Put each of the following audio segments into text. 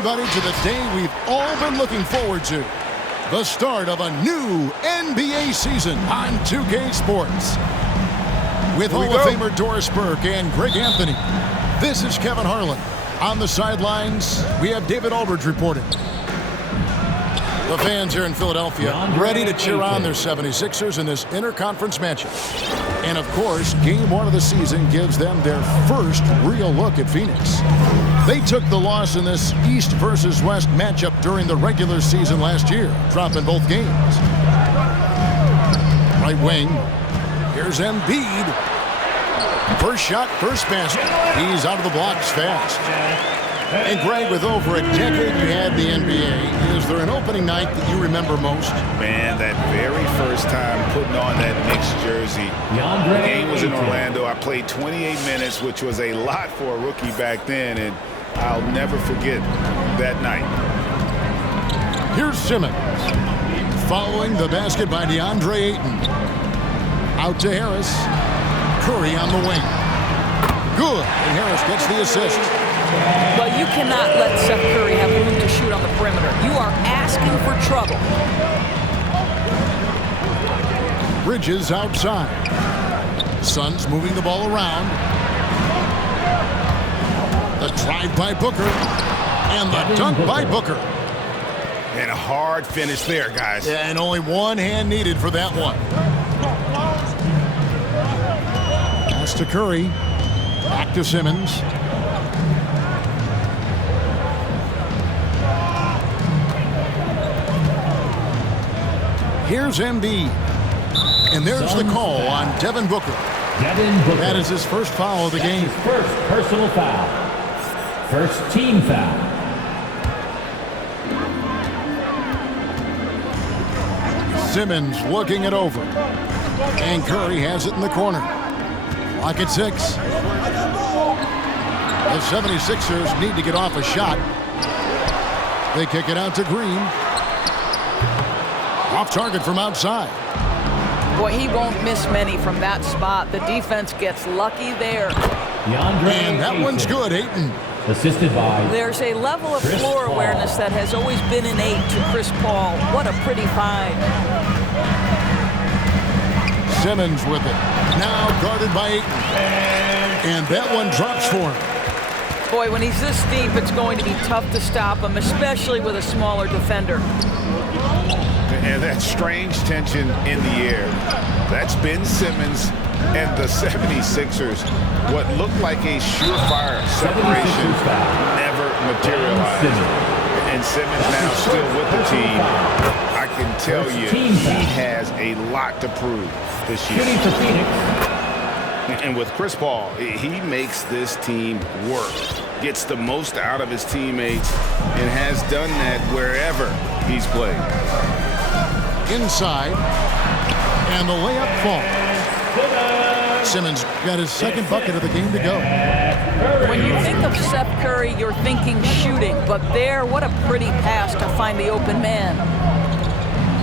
everybody, to the day we've all been looking forward to. The start of a new NBA season on 2K Sports. With Hall of Famer Doris Burke and Greg Anthony, this is Kevin Harlan. On the sidelines, we have David Aldridge reporting. The fans here in Philadelphia ready to cheer on their 76ers in this interconference matchup. And of course, game one of the season gives them their first real look at Phoenix. They took the loss in this East versus West matchup during the regular season last year, dropping both games. Right wing, here's Embiid. First shot, first basket. He's out of the blocks fast. And Greg, with over a decade you had the NBA, is there an opening night that you remember most? Man, that very first time putting on that Knicks jersey. The game was in Orlando. I played 28 minutes, which was a lot for a rookie back then, and I'll never forget that night. Here's Simmons. Following the basket by DeAndre Ayton. Out to Harris. Curry on the wing. Good, and Harris gets the assist. Well, you cannot let Seth Curry have room to shoot on the perimeter. You are asking for trouble. Bridges outside. Suns moving the ball around. The drive by Booker. And the dunk by Booker. And a hard finish there, guys. Yeah, and only one hand needed for that one. Pass to Curry. Back to Simmons. Here's Embiid. And there's the call on Devin Booker. That is his first foul of the game. His first personal foul. First team foul. Simmons looking it over. And Curry has it in the corner. Clock at 6. The 76ers need to get off a shot. They kick it out to Green. Off target from outside. Boy, he won't miss many from that spot. The defense gets lucky there. And that one's good, Ayton. Assisted by... There's a level of floor awareness that has always been innate to Chris Paul. What a pretty find. Simmons with it. Now guarded by Ayton. And that one drops for him. Boy, when he's this deep, it's going to be tough to stop him, especially with a smaller defender. And that strange tension in the air. That's Ben Simmons and the 76ers. What looked like a surefire separation never materialized. And Simmons now still with the team. I can tell you, he has a lot to prove this year. Shooting for Phoenix. And with Chris Paul, he makes this team work. Gets the most out of his teammates and has done that wherever he's played. Inside, and the layup falls. Simmons got his second bucket of the game to go. When you think of Seth Curry, you're thinking shooting, but there, what a pretty pass to find the open man.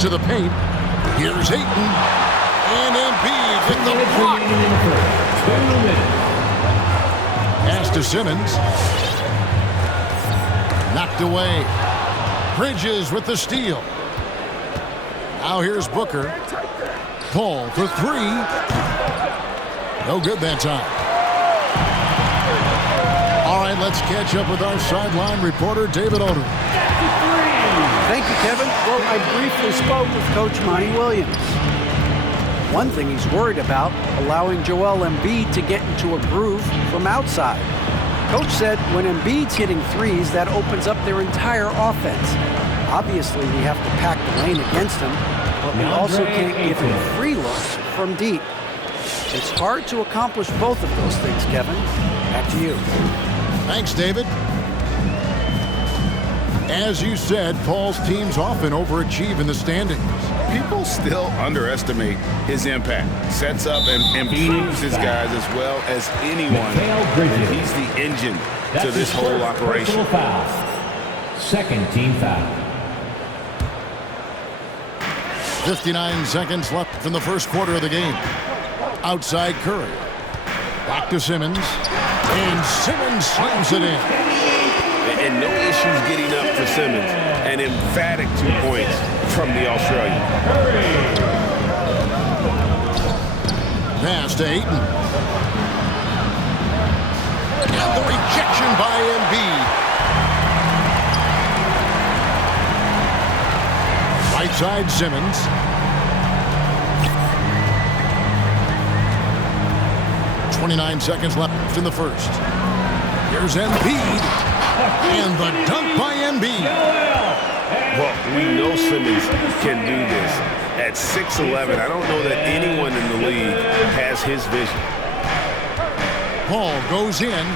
To the paint, here's Ayton, and Embiid with the block. Pass to Simmons. Knocked away. Bridges with the steal. Now here's Booker. Paul for three. No good that time. All right, let's catch up with our sideline reporter, David Aldridge. Thank you, Kevin. Well, I briefly spoke with Coach Monty Williams. One thing he's worried about, allowing Joel Embiid to get into a groove from outside. Coach said when Embiid's hitting threes, that opens up their entire offense. Obviously, we have to pack the lane against him, but we also can't give him free looks from deep. It's hard to accomplish both of those things, Kevin. Back to you. Thanks, David. As you said, Paul's teams often overachieve in the standings. People still underestimate his impact. Sets up and improves his guys as well as anyone. And he's the engine to this whole operation. Foul. Second team foul. 59 seconds left from the first quarter of the game. Outside Curry. Back to Simmons. And Simmons slams it in. And no issues getting the Simmons. An emphatic 2 points from the Australian. Pass to Ayton. And the rejection by Embiid. Right side Simmons. .29 seconds left in the first. Here's Embiid. And the dunk by Embiid. Well, we know Simmons can do this. At 6'11", I don't know that anyone in the league has his vision. Paul goes in.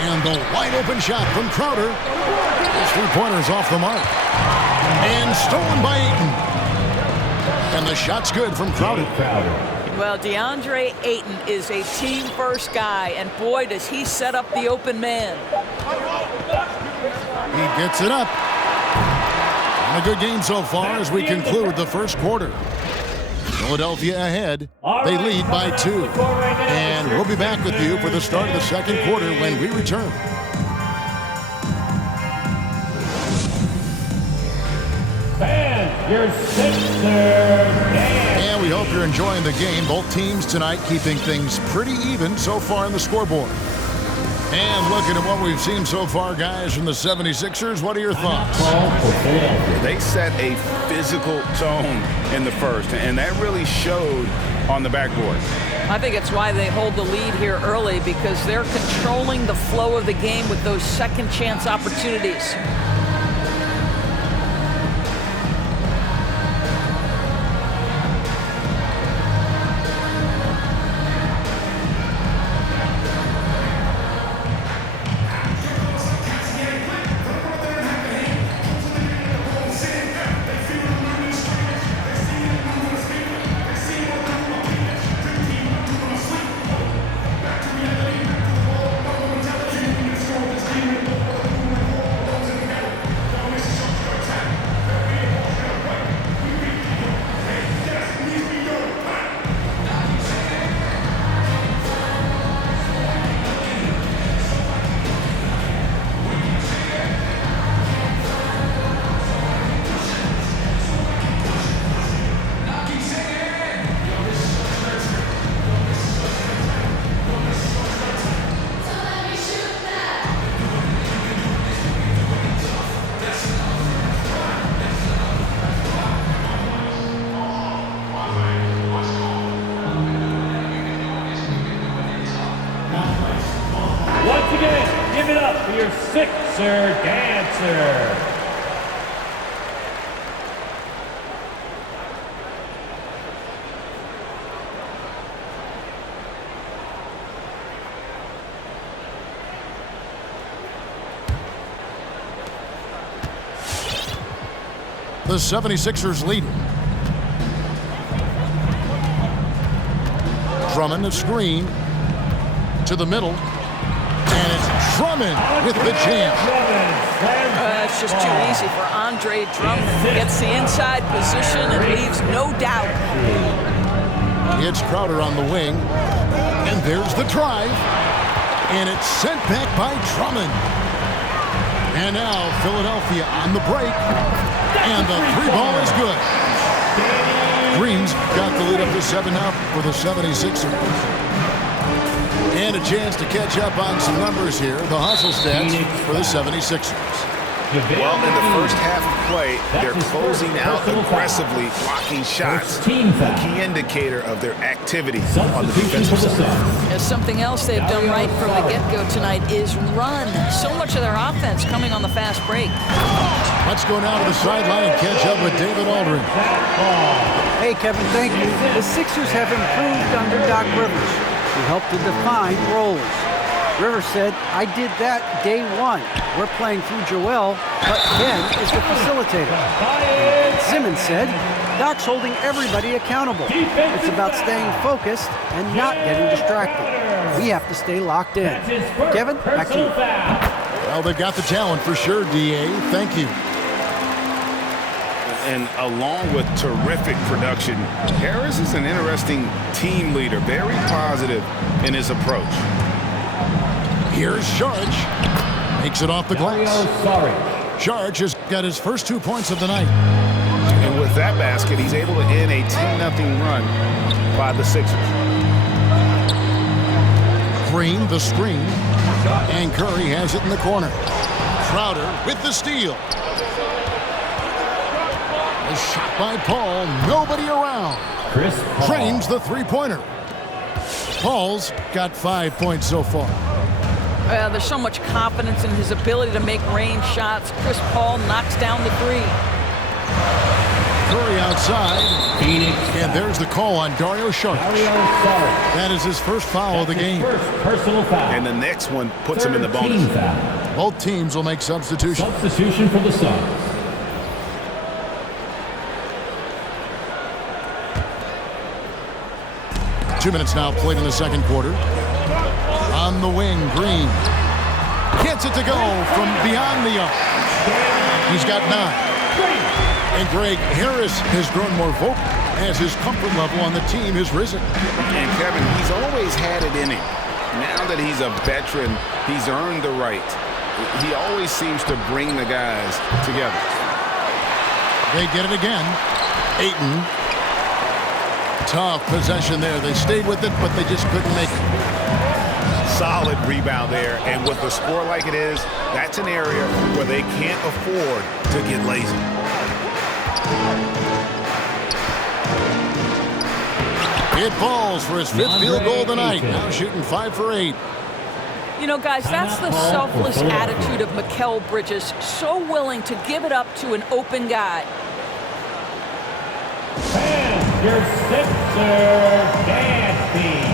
And the wide open shot from Crowder. His three-pointer's off the mark. And stolen by Ayton. And the shot's good from Crowder. Well, DeAndre Ayton is a team-first guy, and boy, does he set up the open man. He gets it up. And a good game so far as we conclude the first quarter. Philadelphia ahead. They lead by 2. And we'll be back with you for the start of the second quarter when we return. Fans, your Sixers. And we hope you're enjoying the game. Both teams tonight keeping things pretty even so far in the scoreboard. And looking at what we've seen so far, guys, from the 76ers, what are your thoughts? They set a physical tone in the first, and that really showed on the backboard. I think it's why they hold the lead here early, because they're controlling the flow of the game with those second chance opportunities. Your Sixer dancer. The 76ers lead. Drummond, the screen to the middle. And it's Drummond with the jam. It's just too easy for Andre Drummond. Gets the inside position and leaves no doubt. It's Crowder on the wing. And there's the drive. And it's sent back by Drummond. And now Philadelphia on the break. And the three ball is good. Green's got the lead up to 7 now for the 76ers. And a chance to catch up on some numbers here. The hustle stats for the 76ers. Well, in the first half of play, they're closing out aggressively, blocking shots. A key indicator of their activity on the defensive side. There's something else they've done right from the get-go tonight is run. So much of their offense coming on the fast break. Let's go now to the sideline and catch up with David Aldridge. Hey, Kevin, thank you. The Sixers have improved under Doc Rivers, who helped to define roles. Rivers said, I did that day one. We're playing through Joel, but Ken is the facilitator. Simmons said, Doc's holding everybody accountable. It's about staying focused and not getting distracted. We have to stay locked in. Kevin, back to you. Well, they've got the talent for sure, D.A. Thank you. And along with terrific production, Harris is an interesting team leader, very positive in his approach. Here's Saric. Makes it off the glass. Sharge has got his first 2 points of the night. And with that basket, he's able to end a 10-0 run by the Sixers. Green, the screen. And Curry has it in the corner. Crowder with the steal. A shot by Paul. Nobody around. Chris Paul. Drains the three-pointer. Paul's got 5 points so far. There's so much confidence in his ability to make range shots. Chris Paul knocks down the three. Curry outside. Phoenix. And there's the call on Dario Saric. That is his first foul of the game. First personal foul. And the next one puts him in the bonus. Foul. Both teams will make substitutions. Substitution for the Suns. Two minutes now played in the second quarter. On the wing, Green. Gets it to go from beyond the arc. He's got 9. And Greg, Harris has grown more vocal as his comfort level on the team has risen. And Kevin, he's always had it in him. Now that he's a veteran, he's earned the right. He always seems to bring the guys together. They get it again. Ayton. Tough possession there. They stayed with it, but they just couldn't make it. Solid rebound there. And with a score like it is, that's an area where they can't afford to get lazy. It falls for his 5th field goal of the night. Now shooting 5 for 8. You know, guys, that's the selfless attitude of Mikal Bridges. So willing to give it up to an open guy. And your Sixer Gadsby.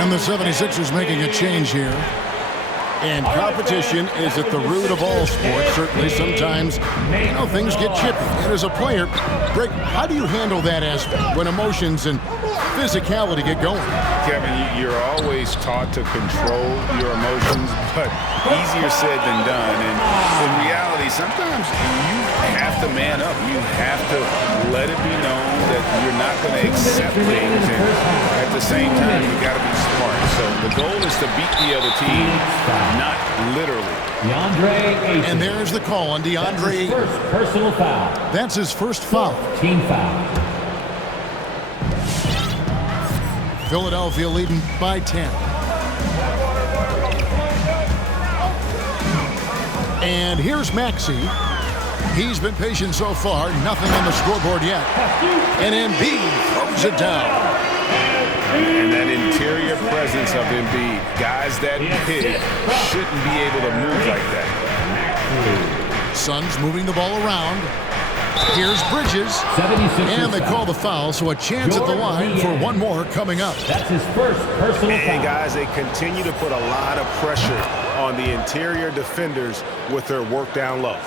And the 76ers making a change here. And competition is at the root of all sports. Certainly sometimes, things get chippy. And as a player, Greg, how do you handle that aspect when emotions and physicality get going? Kevin, you're always taught to control your emotions, but easier said than done. And in reality, sometimes you have to man up. You have to let it be known that you're not going to accept things. And at the same time, you got to be smart. So the goal is to beat the other team, not literally. And there's the call on DeAndre. First personal foul. That's his first foul. Team foul. Philadelphia leading by 10. And here's Maxey. He's been patient so far. Nothing on the scoreboard yet. And Embiid throws it down. And that interior presence of Embiid, guys that big shouldn't be able to move like that. Suns moving the ball around. Here's Bridges. And they call the foul, so a chance at the line for one more coming up. That's his first personal foul. And guys, they continue to put a lot of pressure on the interior defenders with their work down low.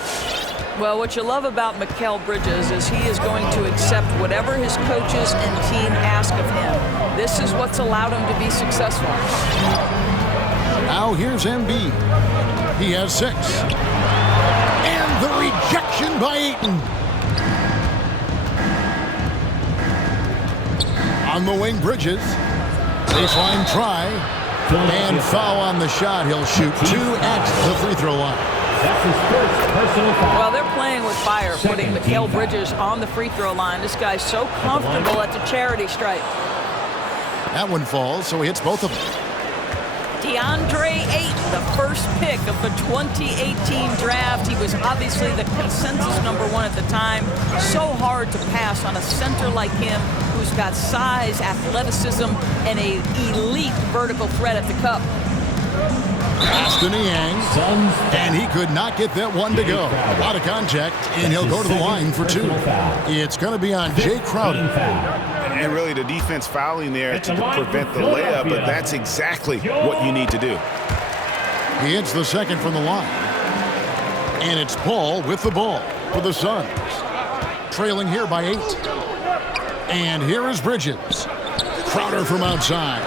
Well, what you love about Mikal Bridges is he is going to accept whatever his coaches and team ask of him. This is what's allowed him to be successful. Now here's Embiid. He has 6. And the rejection by Ayton. On the wing, Bridges. Baseline try. And foul on the shot. He'll shoot 2 at the free throw line. That's his first personal foul. Well, they're playing with fire, putting Mikal Bridges on the free throw line. This guy's so comfortable at the charity stripe. That one falls, so he hits both of them. DeAndre Ayton, the first pick of the 2018 draft. He was obviously the consensus #1 at the time. So hard to pass on a center like him who's got size, athleticism, and an elite vertical threat at the cup. Pass to Niang, and he could not get that one to go. A lot of contact, and he'll go to the line for 2. It's going to be on Jay Crowder. And really the defense fouling there to prevent the layup, but that's exactly what you need to do. He hits the second from the line. And it's Paul with the ball for the Suns. Trailing here by 8. And here is Bridges. Crowder from outside.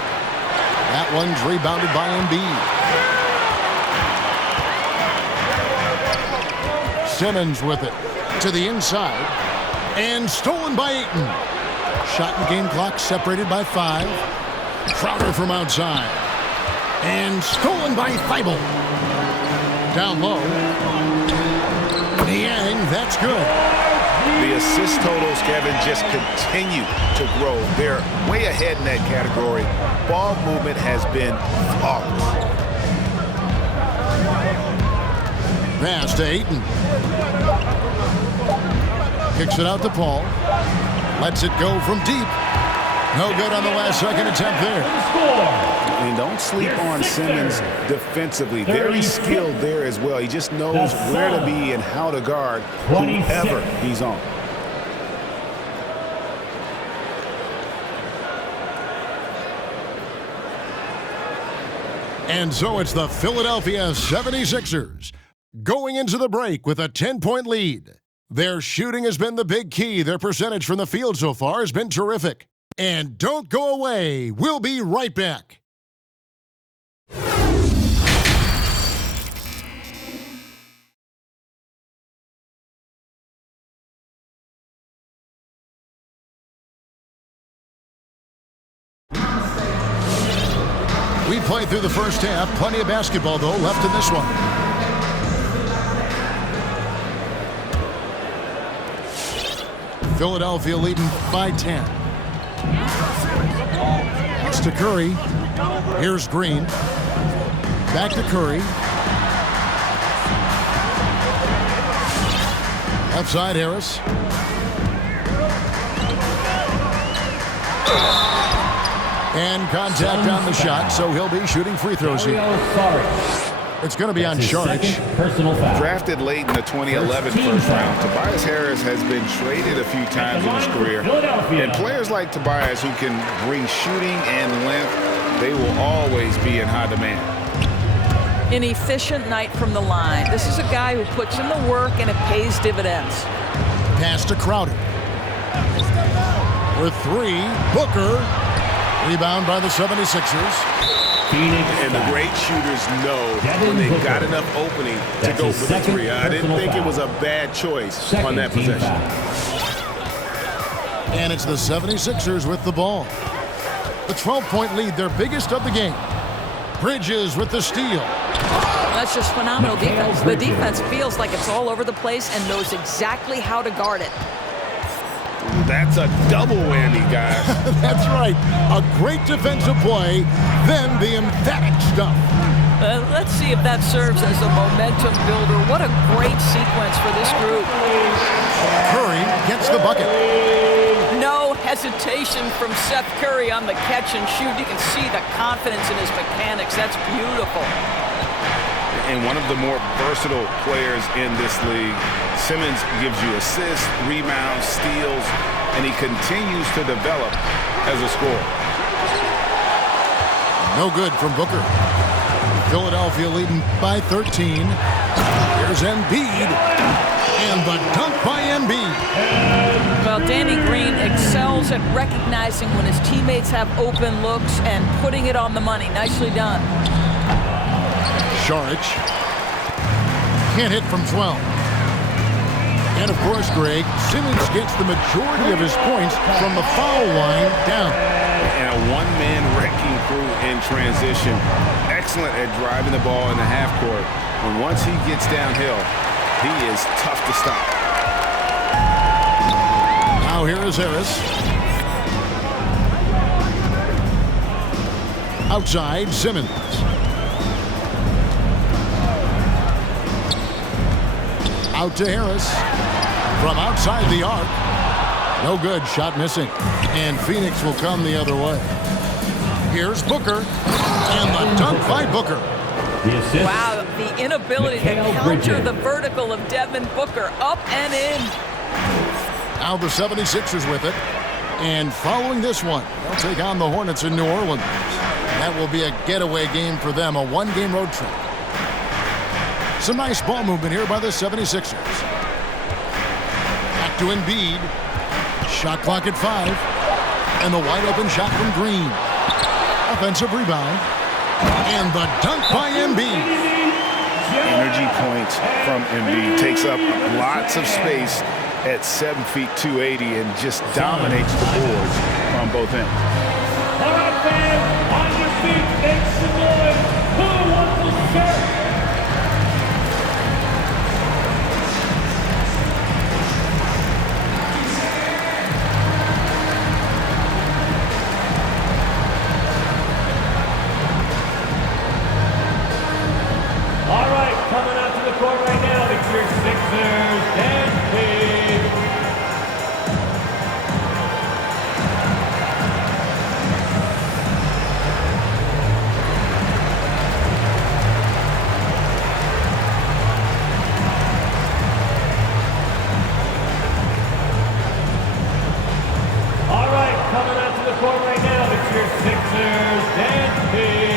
That one's rebounded by Embiid. Simmons with it to the inside. And stolen by Ayton. Shot and game clock separated by 5. Crowder from outside. And stolen by Thibault. Down low. Niang, that's good. The assist totals, Kevin, just continue to grow. They're way ahead in that category. Ball movement has been flawless. Pass to Ayton. Kicks it out to Paul. Lets it go from deep. No good on the last second attempt there. And don't sleep on Simmons defensively. Very skilled there as well. He just knows where to be and how to guard whoever he's on. And so it's the Philadelphia 76ers going into the break with a 10-point lead. Their shooting has been the big key. Their percentage from the field so far has been terrific. And don't go away. We'll be right back. We played through the first half. Plenty of basketball, though, left in this one. Philadelphia leading by 10. It's to Curry. Here's Green. Back to Curry. Left side, Harris. And contact on the shot, so he'll be shooting free throws here. It's going to be on Sharich. Drafted late in the 2011 first round, Tobias Harris has been traded a few times in his career. And players like Tobias who can bring shooting and length, they will always be in high demand. An efficient night from the line. This is a guy who puts in the work and it pays dividends. Pass to Crowder. For 3, Booker. Rebound by the 76ers. And the great shooters know when they've got enough opening to go for the 3. I didn't think it was a bad choice on that possession. And it's the 76ers with the ball. The 12-point lead, their biggest of the game. Bridges with the steal. That's just phenomenal defense. The defense feels like it's all over the place and knows exactly how to guard it. That's a double whammy, guys. That's right. A great defensive play, then the emphatic stuff. Let's see if that serves as a momentum builder. What a great sequence for this group. Curry gets the bucket. No hesitation from Seth Curry on the catch and shoot. You can see the confidence in his mechanics. That's beautiful. And one of the more versatile players in this league. Simmons gives you assists, rebounds, steals, and he continues to develop as a scorer. No good from Booker. Philadelphia leading by 13. Here's Embiid. And the dunk by Embiid. Well, Danny Green excels at recognizing when his teammates have open looks and putting it on the money. Nicely done. Sharich can't hit from 12. And of course, Greg, Simmons gets the majority of his points from the foul line down. And a one-man wrecking crew in transition. Excellent at driving the ball in the half court. And once he gets downhill, he is tough to stop. Now here is Harris. Outside, Simmons. Out to Harris. From outside the arc. No good. Shot missing. And Phoenix will come the other way. Here's Booker. And the dunk by Booker. Wow, the inability to counter the vertical of Devin Booker. Up and in. Now the 76ers with it. And following this one, they'll take on the Hornets in New Orleans. That will be a getaway game for them, a one-game road trip. Some nice ball movement here by the 76ers. Back to Embiid. Shot clock at 5. And the wide-open shot from Green. Offensive rebound. And the dunk by Embiid. Energy points from Embiid. Takes up lots of space at 7 feet 280 and just dominates the boards on both ends. All right, fans, on your feet, make some noise. Who wants the shirt? All right, coming out to the court right now, it's your Sixers and Kings. All right, coming out to the court right now, it's your Sixers and Kings.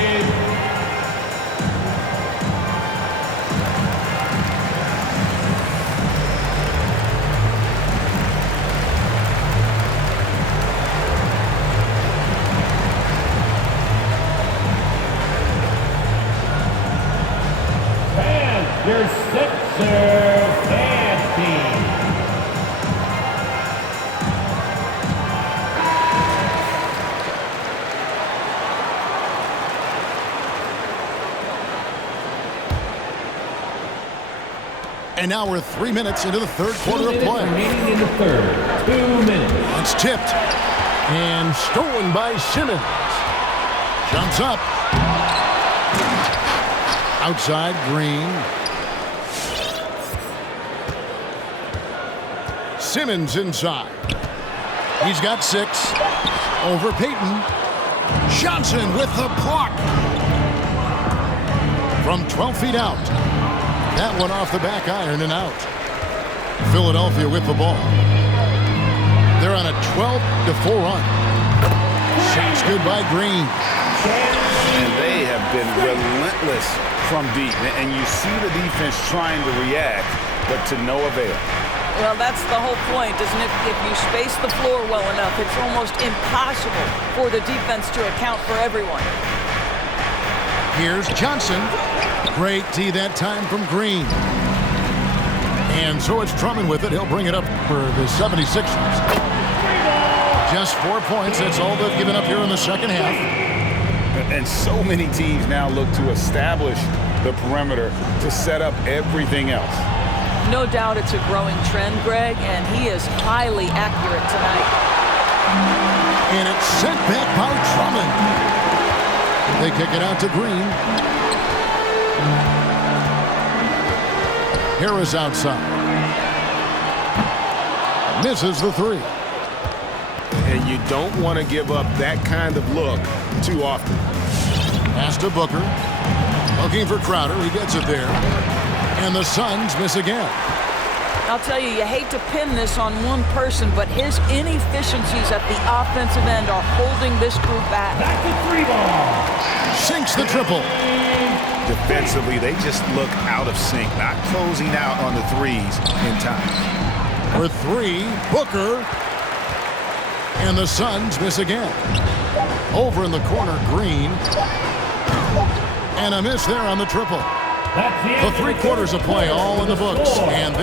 And your Sixers and Kings. And now we're 3 minutes into the third quarter of play. Remaining in the third. 2 minutes. It's tipped. And stolen by Simmons. Jumps up. Outside, Green. Simmons inside. He's got 6. Over Payton. Johnson with the block. From 12 feet out. That one off the back iron and out. Philadelphia with the ball. They're on a 12-4 run. Shots good by Green. And they have been relentless from deep. And you see the defense trying to react, but to no avail. Well, that's the whole point, isn't it? If you space the floor well enough, it's almost impossible for the defense to account for everyone. Here's Johnson. Great tee that time from Green. And so it's Drummond with it. He'll bring it up for the 76ers. Just 4 points. That's all they've given up here in the second half. And so many teams now look to establish the perimeter to set up everything else. No doubt it's a growing trend, Greg, and he is highly accurate tonight. And it's sent back by Drummond. They kick it out to Green. Harris outside. Misses the 3. And you don't want to give up that kind of look too often. Pass to Booker. Looking for Crowder. He gets it there. And the Suns miss again. I'll tell you, you hate to pin this on one person, but his inefficiencies at the offensive end are holding this group back. Back to 3 ball. Sinks the triple. Defensively, they just look out of sync, not closing out on the threes in time. For 3, Booker. And the Suns miss again. Over in the corner, Green. And a miss there on the triple. That's The 3 quarters of play all in the books. And